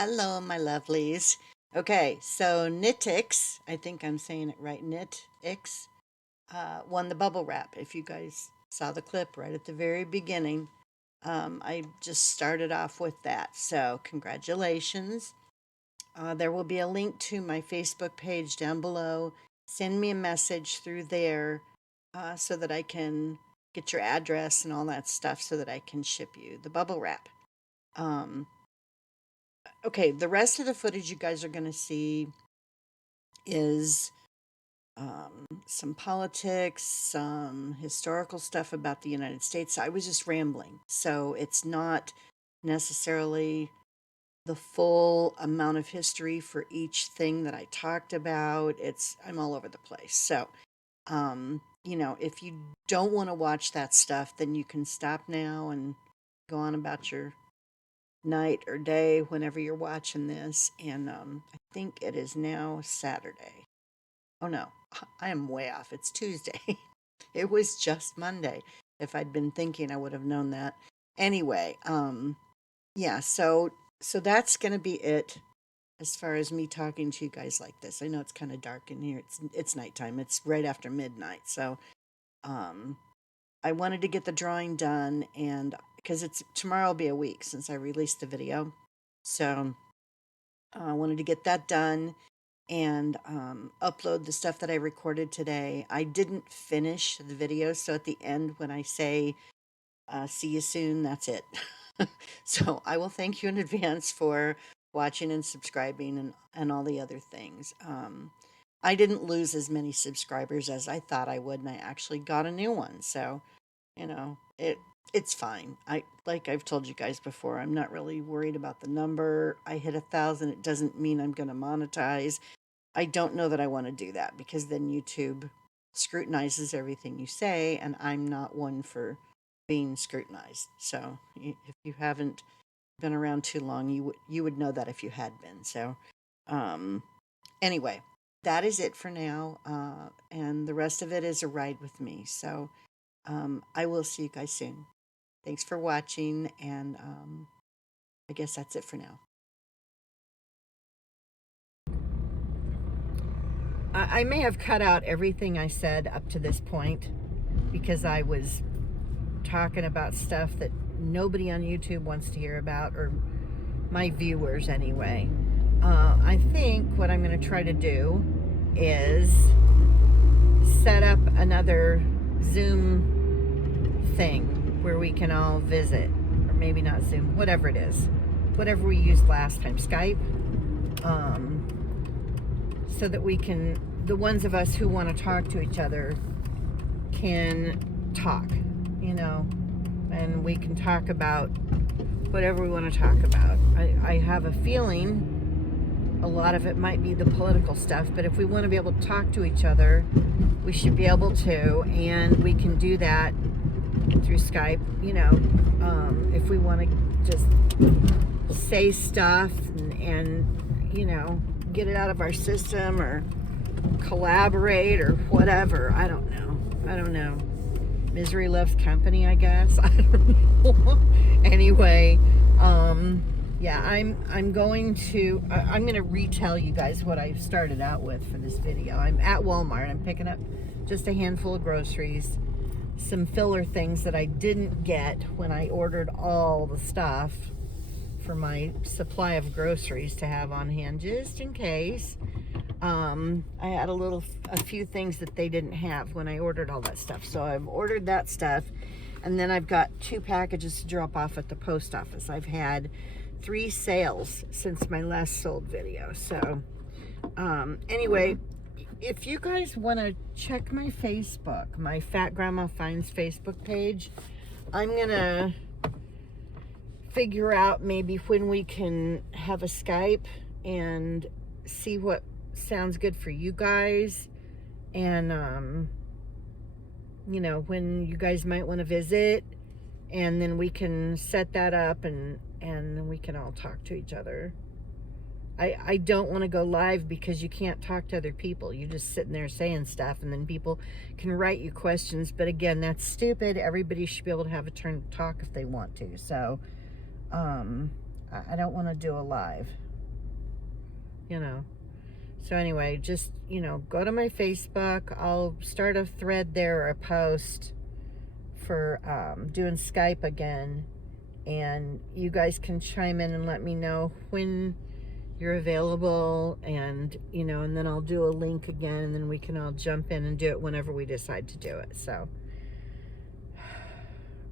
Hello, my lovelies. Okay, so Knitix, I think I'm saying it right, Knitix, won the bubble wrap. If you guys saw the clip right at the very beginning, I just started off with that. So, congratulations. There will be a link to my Facebook page down below. Send me a message through there so that I can get your address and all that stuff so that I can ship you the bubble wrap. Um, okay, the rest of the footage you guys are going to see is some politics, some historical stuff about the United States. I was just rambling, so it's not necessarily the full amount of history for each thing that I talked about. I'm all over the place. So, if you don't want to watch that stuff, then you can stop now and go on about your night or day whenever you're watching this. And I think it is now Saturday. Oh no, I am way off. It's Tuesday. It was just Monday. If I'd been thinking, I would have known that. Anyway, yeah, so that's gonna be it as far as me talking to you guys like this. I know it's kind of dark in here. It's nighttime. It's right after midnight. So um I wanted to get the drawing done, and because it's tomorrow will be a week since I released the video. So I wanted to get that done and upload the stuff that I recorded today. I didn't finish the video, so at the end, when I say see you soon, that's it. So I will thank you in advance for watching and subscribing and all the other things. I didn't lose as many subscribers as I thought I would, and I actually got a new one. So, it's fine. Like I've told you guys before, I'm not really worried about the number. I hit 1,000. It doesn't mean I'm going to monetize. I don't know that I want to do that because then YouTube scrutinizes everything you say, and I'm not one for being scrutinized. So if you haven't been around too long, you would know that if you had been. So um, anyway, that is it for now, and the rest of it is a ride with me. So I will see you guys soon. Thanks for watching, and I guess that's it for now. I may have cut out everything I said up to this point because I was talking about stuff that nobody on YouTube wants to hear about, or my viewers anyway. I think what I'm going to try to do is set up another Zoom thing where we can all visit, or maybe not Zoom, whatever it is, whatever we used last time, Skype, so that we can, the ones of us who want to talk to each other can talk, and we can talk about whatever we want to talk about. I have a feeling a lot of it might be the political stuff, but if we want to be able to talk to each other, we should be able to, and we can do that through Skype, if we want to just say stuff and get it out of our system, or collaborate, or whatever. I don't know. Misery loves company, I guess. I don't know. Anyway, yeah, I'm going to retell you guys what I started out with for this video. I'm at Walmart. I'm picking up just a handful of groceries, some filler things that I didn't get when I ordered all the stuff for my supply of groceries to have on hand, just in case. I had a few things that they didn't have when I ordered all that stuff. So I've ordered that stuff, and then I've got 2 packages to drop off at the post office. I've had 3 sales since my last sold video. So anyway, if you guys want to check my Facebook, my Fat Grandma Finds Facebook page, I'm gonna figure out maybe when we can have a Skype and see what sounds good for you guys, and when you guys might want to visit, and then we can set that up, and then we can all talk to each other. I don't want to go live because you can't talk to other people. You're just sitting there saying stuff, and then people can write you questions, but again, that's stupid. Everybody should be able to have a turn to talk if they want to. So I don't want to do a live. you know. So anyway, just, go to my Facebook. I'll start a thread there or a post for doing Skype again. And you guys can chime in and let me know when you're available. And, and then I'll do a link again. And then we can all jump in and do it whenever we decide to do it. So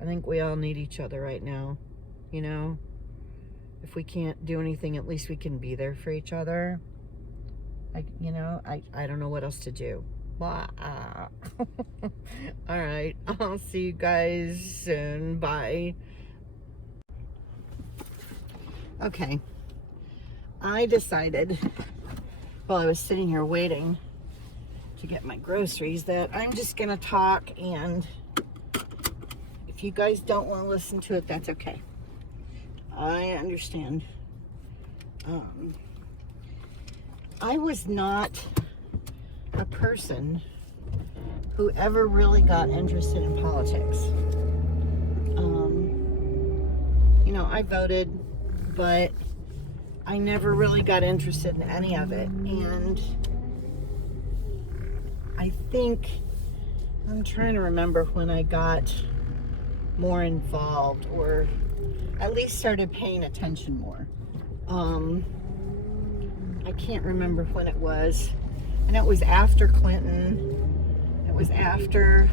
I think we all need each other right now. If we can't do anything, at least we can be there for each other. I don't know what else to do. Blah. All right. I'll see you guys soon. Bye. Okay. I decided while I was sitting here waiting to get my groceries that I'm just going to talk, and if you guys don't want to listen to it, that's okay. I understand. I was not a person who ever really got interested in politics. I voted, but I never really got interested in any of it. And I think, I'm trying to remember when I got more involved, or at least started paying attention more. I can't remember when it was. I know it was after Clinton. It was after,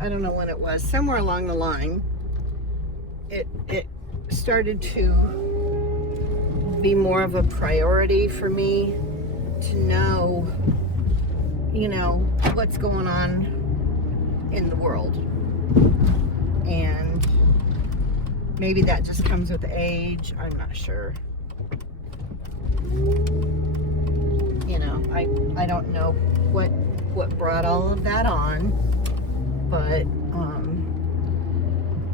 I don't know when it was. Somewhere along the line, it started to be more of a priority for me to know, what's going on in the world. And maybe that just comes with age. I'm not sure. I don't know what brought all of that on, but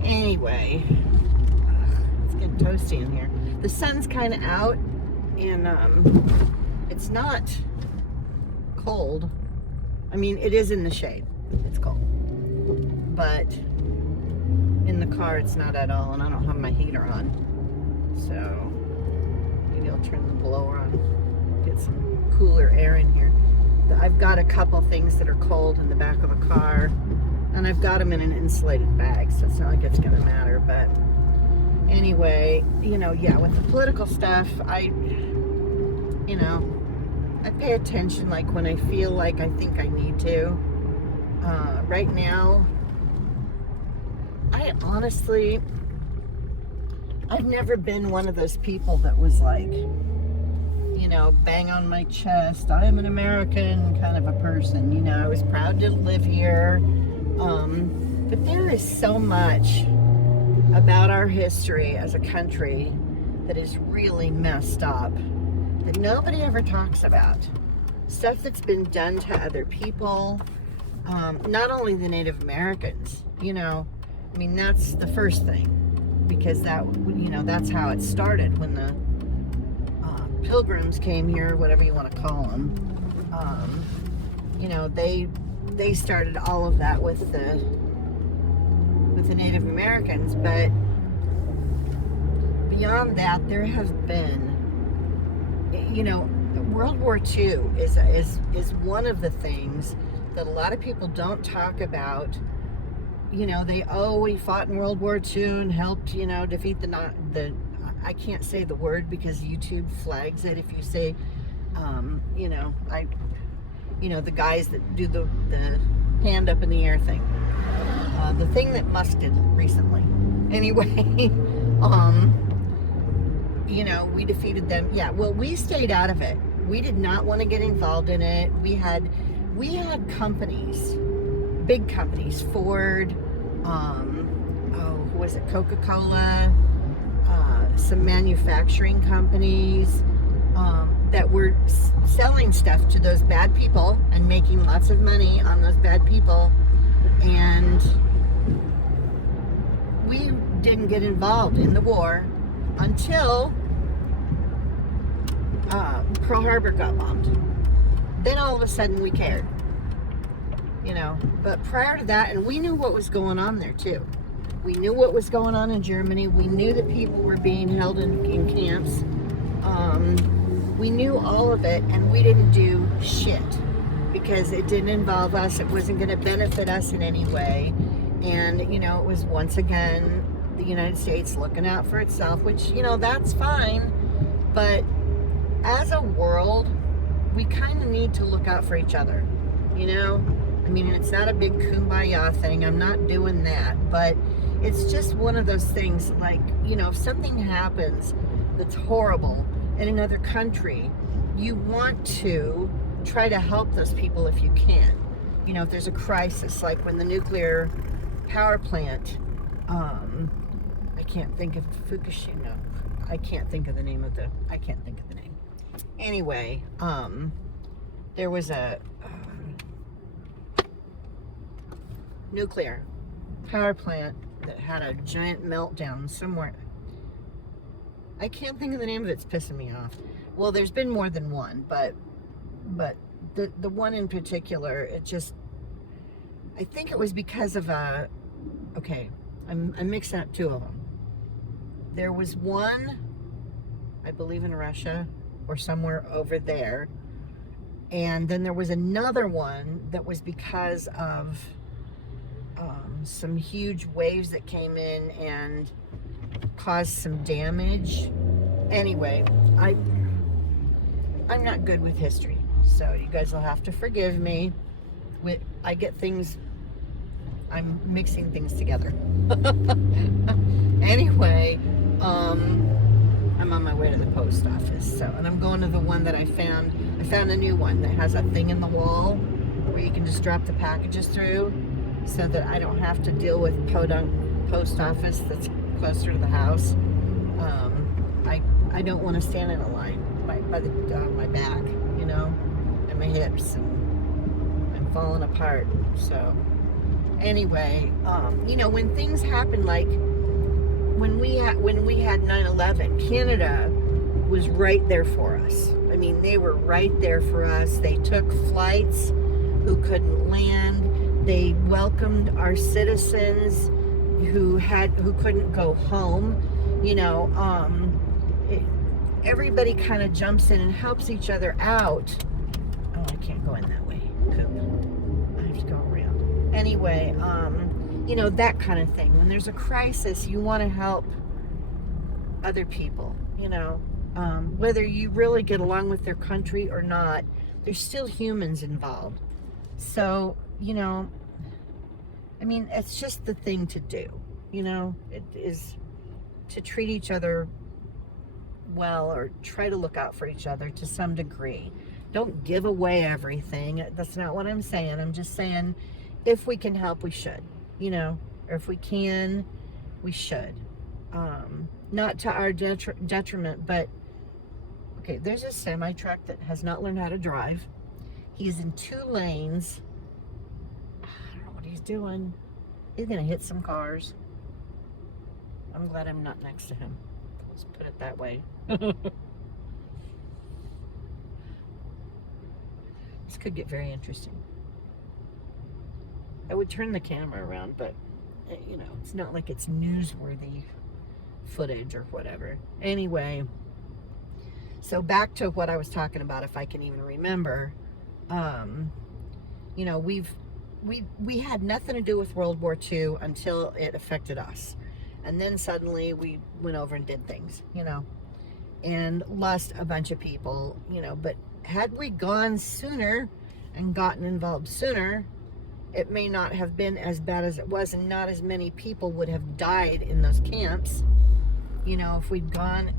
anyway, it's getting toasty in here. The sun's kind of out, and it's not cold. I mean, it is in the shade. It's cold, but in the car it's not at all, and I don't have my heater on, so maybe I'll turn the blower on, get some cooler air in here. I've got a couple things that are cold in the back of the car, and I've got them in an insulated bag, so it's not like it's gonna matter. But anyway, with the political stuff, I pay attention like when I feel like I think I need to. Right now, I've never been one of those people that was like, bang on my chest, I am an American kind of a person. I was proud to live here. But there is so much about our history as a country that is really messed up that nobody ever talks about. Stuff that's been done to other people, not only the Native Americans, that's the first thing, because that's how it started when the Pilgrims came here, whatever you want to call them. They started all of that with the Native Americans, but beyond that, there have been, World War II is one of the things that a lot of people don't talk about. We fought in World War II and helped, defeat the I can't say the word because YouTube flags it if you say, the guys that do the hand up in the air thing. The thing that Musk did recently. Anyway, we defeated them. Yeah, well, we stayed out of it. We did not want to get involved in it. We had companies, big companies, Ford, who was it, Coca-Cola, some manufacturing companies that were selling stuff to those bad people and making lots of money on those bad people. And we didn't get involved in the war until Pearl Harbor got bombed. Then all of a sudden we cared, But prior to that, and we knew what was going on there too. We knew what was going on in Germany. We knew that people were being held in camps. We knew all of it, and we didn't do shit because it didn't involve us. It wasn't going to benefit us in any way. And, it was once again the United States looking out for itself, which, that's fine. But as a world, we kind of need to look out for each other, I mean, it's not a big kumbaya thing. I'm not doing that. But it's just one of those things, like, if something happens that's horrible in another country, you want to try to help those people if you can. If there's a crisis, like when the nuclear power plant, I can't think of Fukushima. I can't think of the name. Anyway, there was a nuclear power plant that had a giant meltdown somewhere. I can't think of the name of it. It's pissing me off. Well, there's been more than one, but the one in particular, I think it was because of I'm mixing up two of them. There was one, I believe, in Russia or somewhere over there, and then there was another one that was because of some huge waves that came in and caused some damage. Anyway, I'm not good with history, so you guys will have to forgive me. I'm mixing things together. Anyway, I'm on my way to the post office, and I'm going to the one that I found. I found a new one that has a thing in the wall where you can just drop the packages through, so that I don't have to deal with podunk post office that's closer to the house. I don't want to stand in a line by my back, and my hips, and I'm falling apart. So anyway, when things happen, like when we had 9/11, Canada was right there for us. I mean, they were right there for us. They took flights who couldn't land. They welcomed our citizens who couldn't go home. Everybody kind of jumps in and helps each other out. Oh, I can't go in that way. I have to go around. Anyway, that kind of thing. When there's a crisis, you want to help other people, whether you really get along with their country or not, there's still humans involved. So, I mean, it's just the thing to do, it is to treat each other well, or try to look out for each other to some degree. Don't give away everything. That's not what I'm saying. I'm just saying, if we can help, we should, or if we can, we should. Not to our detriment, but okay, there's a semi truck that has not learned how to drive. He's in 2 lanes. I don't know what he's doing. He's gonna hit some cars. I'm glad I'm not next to him. Let's put it that way. This could get very interesting. I would turn the camera around, but it's not like it's newsworthy footage or whatever. Anyway, so back to what I was talking about, if I can even remember. We had nothing to do with World War II until it affected us. And then suddenly we went over and did things, and lost a bunch of people, but had we gone sooner and gotten involved sooner, it may not have been as bad as it was, and not as many people would have died in those camps. If we'd gone,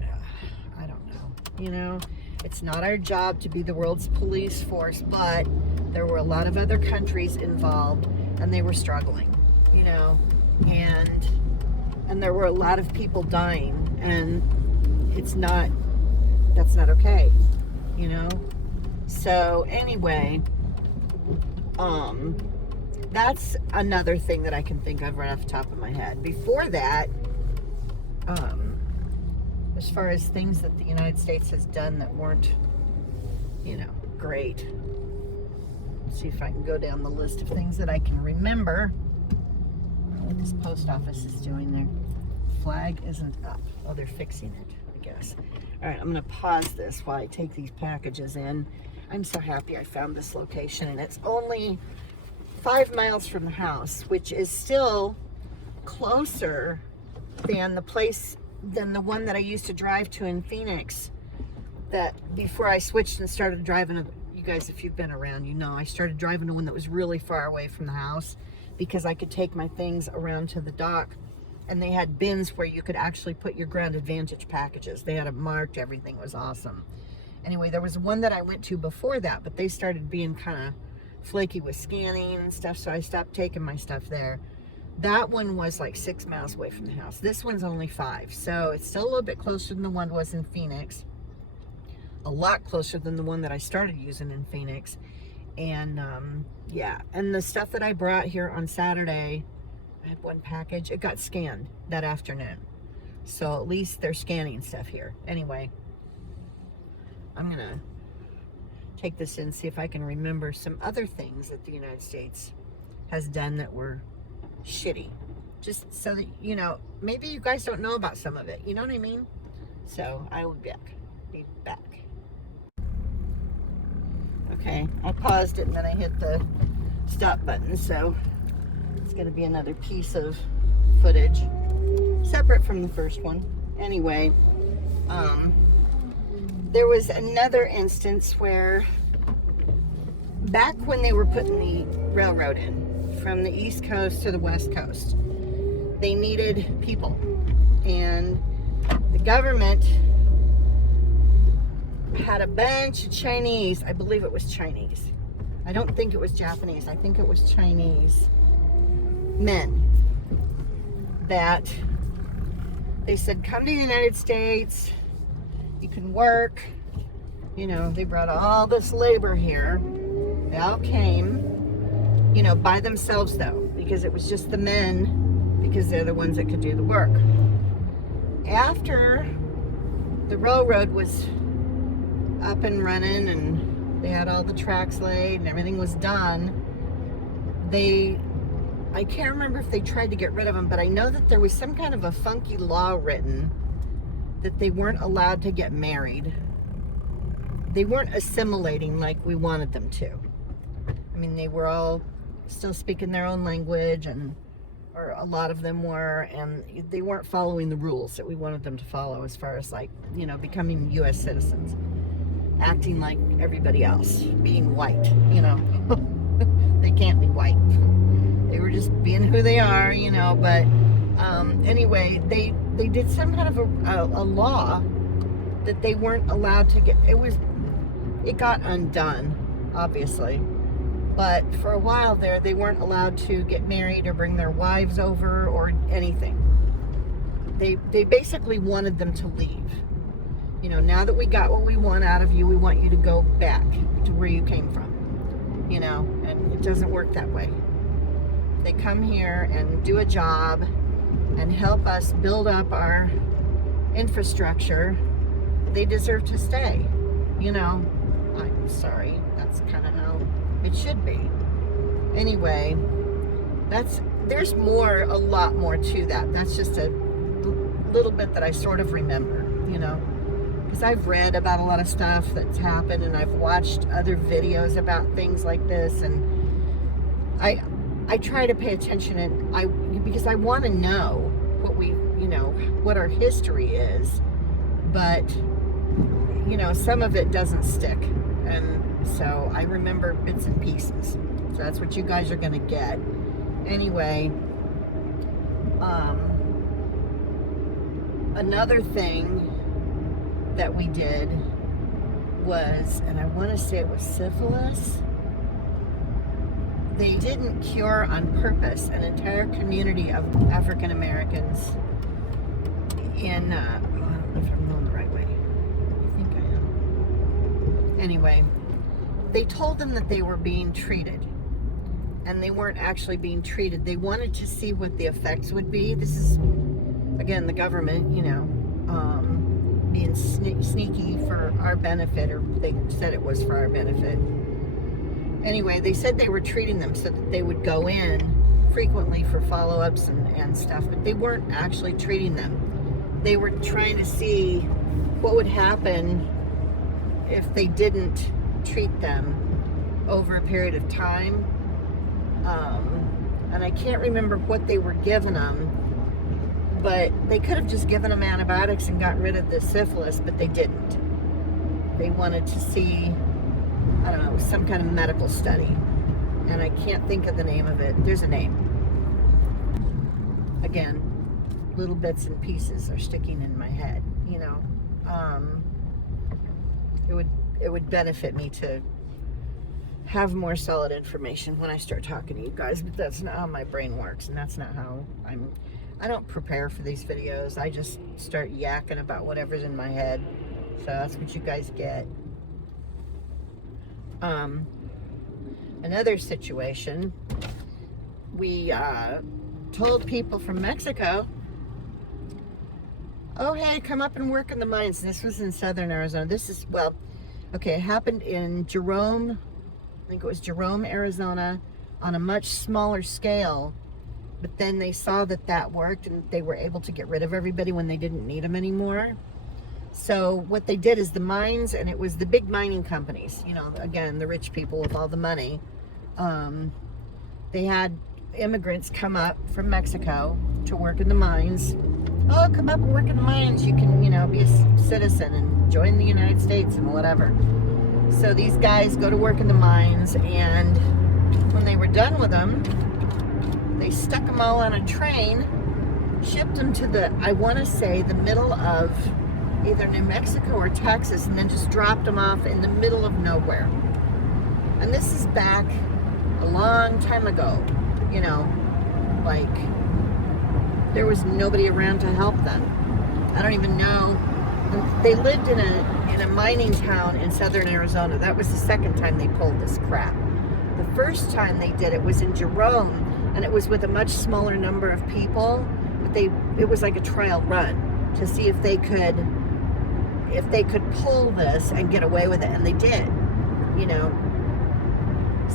I don't know, it's not our job to be the world's police force, but there were a lot of other countries involved, and they were struggling, and there were a lot of people dying, and that's not okay, So anyway, that's another thing that I can think of right off the top of my head. Before that, as far as things that the United States has done that weren't, great. Let's see if I can go down the list of things that I can remember. what this post office is doing there. Flag isn't up. Oh, they're fixing it, I guess. All right, I'm going to pause this while I take these packages in. I'm so happy I found this location, and it's only 5 miles from the house, which is still closer than the one that I used to drive to in Phoenix, that before I switched and started driving. You guys, if you've been around, you know I started driving to one that was really far away from the house because I could take my things around to the dock, and they had bins where you could actually put your Ground Advantage packages. They had it marked, everything was awesome. Anyway, there was one that I went to before that, but they started being kind of flaky with scanning and stuff, so I stopped taking my stuff there. That one was like 6 miles away from the house. This one's only 5, so it's still a little bit closer than the one was in Phoenix. A lot closer than the one that I started using in Phoenix. And yeah, and the stuff that I brought here on Saturday, I had one package, it got scanned that afternoon. So at least they're scanning stuff here. Anyway, I'm gonna take this in, see if I can remember some other things that the United States has done that were shitty. Just so that, you know, maybe you guys don't know about some of it. You know what I mean? So I will be back. Okay, I paused it and then I hit the stop button, so it's going to be another piece of footage separate from the first one. Anyway, there was another instance where back when they were putting the railroad in from the East Coast to the West Coast, they needed people, and the government had a bunch of Chinese, I believe it was Chinese. I don't think it was Japanese. I think it was Chinese men that they said, come to the United States, you can work. You know, they brought all this labor here. They all came, you know, by themselves though, because it was just the men, because they're the ones that could do the work. After the railroad was up and running and they had all the tracks laid and everything was done, I can't remember if they tried to get rid of them, but I know that there was some kind of a funky law written that they weren't allowed to get married. They weren't assimilating like we wanted them to. I mean, they were all still speaking their own language, or a lot of them were, and they weren't following the rules that we wanted them to follow as far as, like, you know, becoming U.S. citizens, acting like everybody else, being white, you know. They can't be white. They were just being who they are, you know. But anyway, they did some kind of a law that they weren't allowed to get. It got undone, obviously, but for a while there, they weren't allowed to get married or bring their wives over or anything. They basically wanted them to leave. You know, now that we got what we want out of you, we want you to go back to where you came from. You know, and it doesn't work that way. They come here and do a job and help us build up our infrastructure. They deserve to stay. You know, I'm sorry. That's kind of how it should be. Anyway, there's a lot more to that. That's just a little bit that I sort of remember, you know. Because I've read about a lot of stuff that's happened, and I've watched other videos about things like this, and I try to pay attention, and because I want to know what our history is, but you know, some of it doesn't stick, and so I remember bits and pieces. So that's what you guys are going to get. Anyway, another thing that we did was, and I want to say it was syphilis. They didn't cure on purpose an entire community of African Americans in, I don't know if I'm going the right way. I think I am. Anyway, they told them that they were being treated, and they weren't actually being treated. They wanted to see what the effects would be. This is, again, the government, you know, being sneaky for our benefit, or they said it was for our benefit. Anyway, they said they were treating them so that they would go in frequently for follow-ups and stuff, but they weren't actually treating them. They were trying to see what would happen if they didn't treat them over a period of time. And I can't remember what they were giving them, but they could have just given them antibiotics and got rid of the syphilis, but they didn't. They wanted to see, I don't know, some kind of medical study. And I can't think of the name of it. There's a name. Again, little bits and pieces are sticking in my head, you know. It would benefit me to have more solid information when I start talking to you guys, but that's not how my brain works, and that's not how I don't prepare for these videos. I just start yakking about whatever's in my head. So that's what you guys get. Another situation, we told people from Mexico, oh, hey, come up and work in the mines. And this was in southern Arizona. This is, well, okay, it happened in Jerome, I think it was Jerome, Arizona, on a much smaller scale. But then they saw that that worked, and they were able to get rid of everybody when they didn't need them anymore. So what they did is the mines, and it was the big mining companies, you know, again, the rich people with all the money. They had immigrants come up from Mexico to work in the mines. Oh, come up and work in the mines. You can, you know, be a citizen and join the United States and whatever. So these guys go to work in the mines, and when they were done with them, they stuck them all on a train, shipped them to the, I want to say, the middle of either New Mexico or Texas, and then just dropped them off in the middle of nowhere. And this is back a long time ago, you know, like there was nobody around to help them. I don't even know. They lived in a mining town in southern Arizona. That was the second time they pulled this crap. The first time they did it was in Jerome, and it was with a much smaller number of people, but it was like a trial run to see if they could pull this and get away with it, and they did, you know.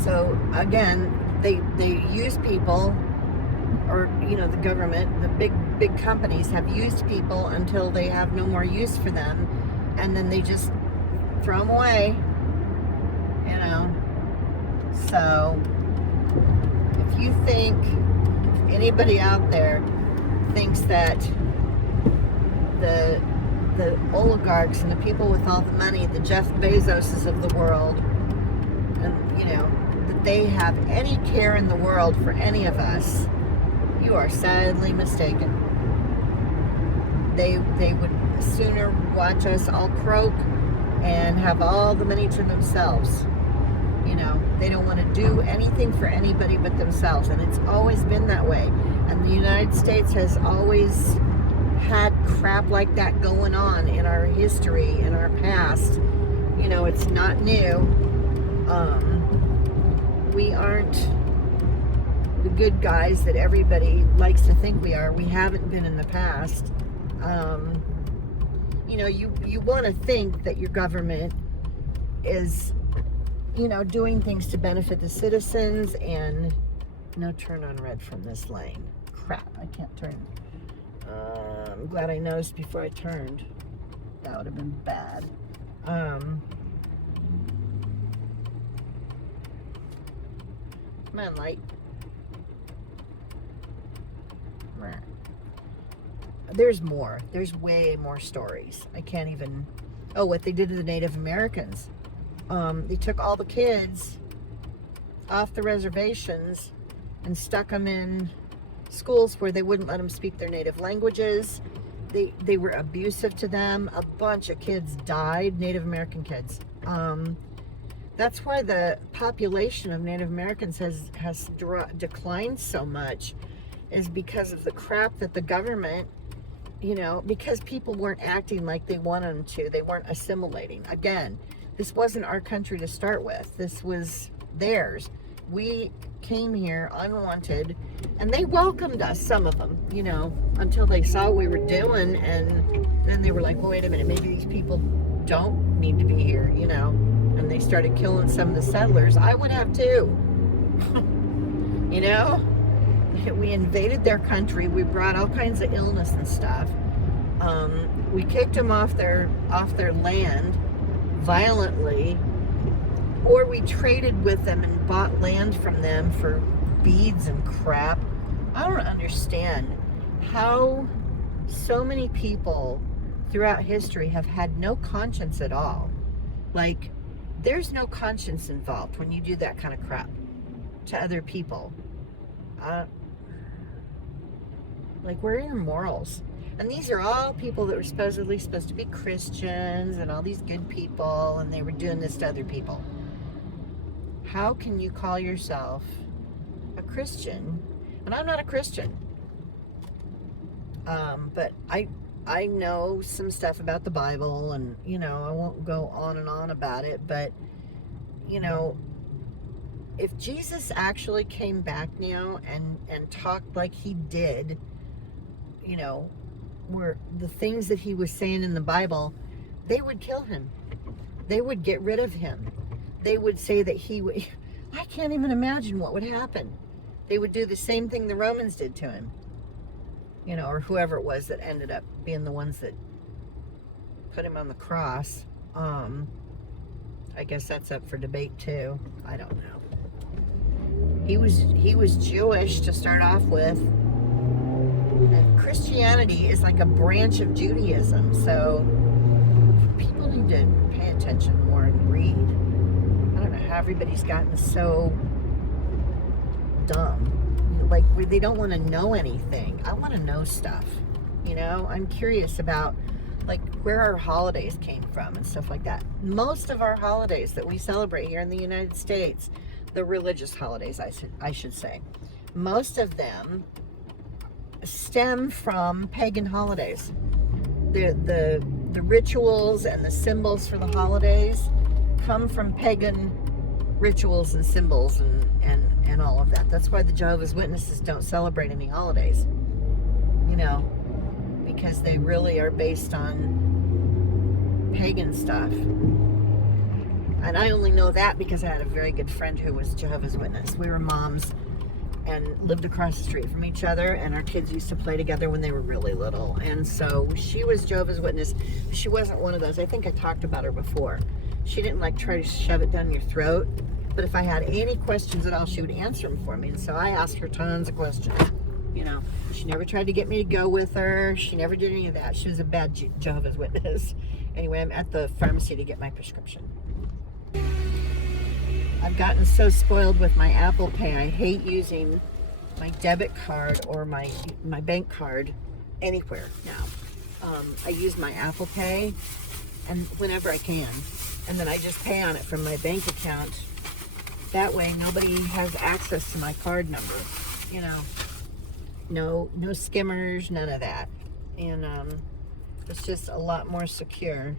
So again, they use people, or, you know, the government, the big companies have used people until they have no more use for them, and then they just throw them away, you know. So if you think, anybody out there thinks that the oligarchs and the people with all the money, the Jeff Bezoses of the world, and, you know, that they have any care in the world for any of us, you are sadly mistaken. They would sooner watch us all croak and have all the money to themselves. You know, they don't want to do anything for anybody but themselves, and it's always been that way. And the United States has always had crap like that going on in our history, in our past. You know, it's not new. We aren't the good guys that everybody likes to think we are. We haven't been in the past. You know, you want to think that your government is, you know, doing things to benefit the citizens, and no turn on red from this lane. Crap, I can't turn. I'm glad I noticed before I turned. That would have been bad. Come on, light. There's more. There's way more stories. I can't even... Oh, what they did to the Native Americans. They took all the kids off the reservations and stuck them in schools where they wouldn't let them speak their native languages. They were abusive to them. A bunch of kids died, Native American kids. That's why the population of Native Americans has declined so much, is because of the crap that the government, you know, because people weren't acting like they wanted them to. They weren't assimilating. Again, this wasn't our country to start with. This was theirs. We came here unwanted, and they welcomed us, some of them, you know, until they saw what we were doing, and then they were like, well, wait a minute, maybe these people don't need to be here, you know, and they started killing some of the settlers. I would have too, you know, We invaded their country. We brought all kinds of illness and stuff. We kicked them off their land violently, or we traded with them and bought land from them for beads and crap. I don't understand how so many people throughout history have had no conscience at all. Like, there's no conscience involved when you do that kind of crap to other people. Like, where are your morals? And these are all people that were supposedly supposed to be Christians and all these good people, and they were doing this to other people. How can you call yourself a Christian? And I'm not a Christian. But I know some stuff about the Bible, and, you know, I won't go on and on about it, but, you know, if Jesus actually came back now and talked like he did, you know, were the things that he was saying in the Bible, they would kill him. They would get rid of him. They would say that he would, I can't even imagine what would happen. They would do the same thing the Romans did to him, you know, or whoever it was that ended up being the ones that put him on the cross. I guess that's up for debate too. I don't know. He was Jewish to start off with. And Christianity is like a branch of Judaism, so people need to pay attention more and read. I don't know how everybody's gotten so dumb. Like, they don't want to know anything. I want to know stuff, you know? I'm curious about, like, where our holidays came from and stuff like that. Most of our holidays that we celebrate here in the United States, the religious holidays, I should say, most of them stem from pagan holidays. The rituals and the symbols for the holidays come from pagan rituals and symbols and all of that. That's why the Jehovah's Witnesses don't celebrate any holidays, you know, because they really are based on pagan stuff. And I only know that because I had a very good friend who was Jehovah's Witness. We were moms and lived across the street from each other, and our kids used to play together when they were really little. And so she was Jehovah's Witness. She wasn't one of those. I think I talked about her before. She didn't like try to shove it down your throat, but if I had any questions at all, she would answer them for me. And so I asked her tons of questions. You know, she never tried to get me to go with her. She never did any of that. She was a bad Jehovah's Witness. Anyway, I'm at the pharmacy to get my prescription. I've gotten so spoiled with my Apple Pay. I hate using my debit card or my bank card anywhere now. I use my Apple Pay and whenever I can, and then I just pay on it from my bank account. That way nobody has access to my card number, you know. No skimmers, none of that. And it's just a lot more secure.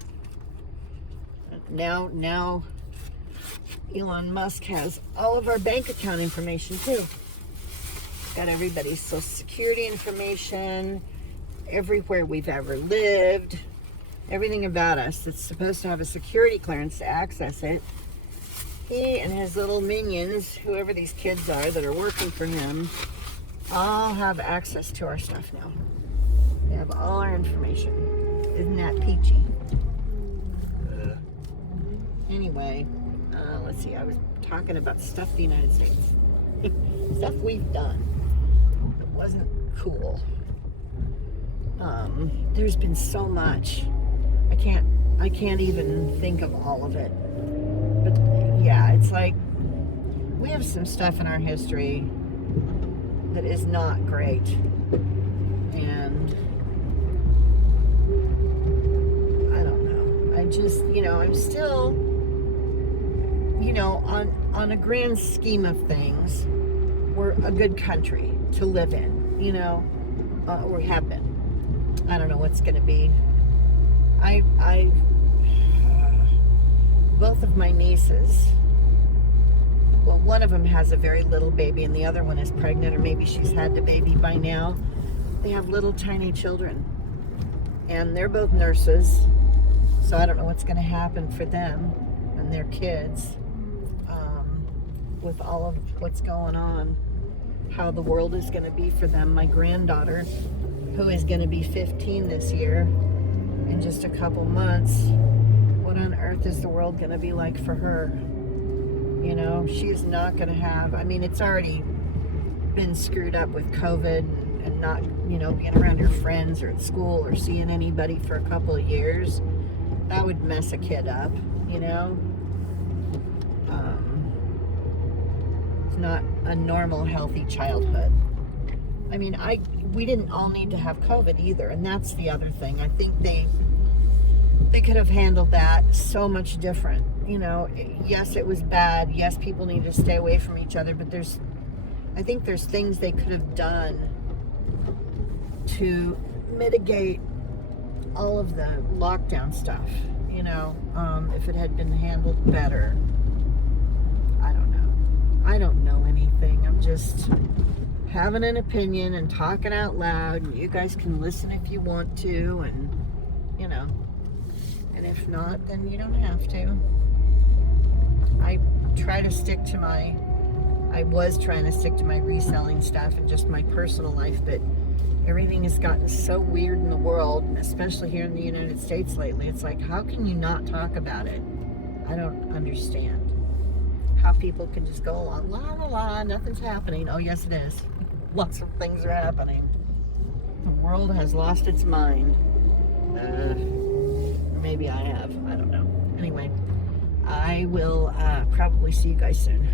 Now Elon Musk has all of our bank account information too. Got everybody's social security information, everywhere we've ever lived, everything about us that's supposed to have a security clearance to access it. He and his little minions, whoever these kids are that are working for him, all have access to our stuff now. They have all our information. Isn't that peachy? Anyway, let's see, I was talking about stuff the United States. Stuff we've done that wasn't cool. There's been so much. I can't even think of all of it. But yeah, it's like we have some stuff in our history that is not great. And I don't know. I just, you know, I'm still, you know, on a grand scheme of things, we're a good country to live in, you know, or have been. I don't know what's going to be. Both of my nieces, well, one of them has a very little baby and the other one is pregnant, or maybe she's had the baby by now. They have little tiny children and they're both nurses, so I don't know what's going to happen for them and their kids with all of what's going on. how the world is going to be for them. My granddaughter, who is going to be 15 this year, in just a couple months, what on earth is the world going to be like for her? You know, she's not going to have, I mean, it's already been screwed up with COVID and not, you know, being around her friends or at school or seeing anybody for a couple of years. That would mess a kid up, you know. It's not a normal, healthy childhood. I mean, we didn't all need to have COVID either, and that's the other thing. I think they could have handled that so much different. You know, yes, it was bad. Yes, people need to stay away from each other, but I think there's things they could have done to mitigate all of the lockdown stuff, you know, if it had been handled better. I don't know anything. I'm just having an opinion and talking out loud, and you guys can listen if you want to, and, you know, and if not, then you don't have to. I was trying to stick to my reselling stuff and just my personal life, but everything has gotten so weird in the world, especially here in the United States lately. It's like, how can you not talk about it? I don't understand how people can just go along, la la la, nothing's happening. Oh yes it is. Lots of things are happening. The world has lost its mind. Or maybe I have, I don't know. Anyway, I will probably see you guys soon.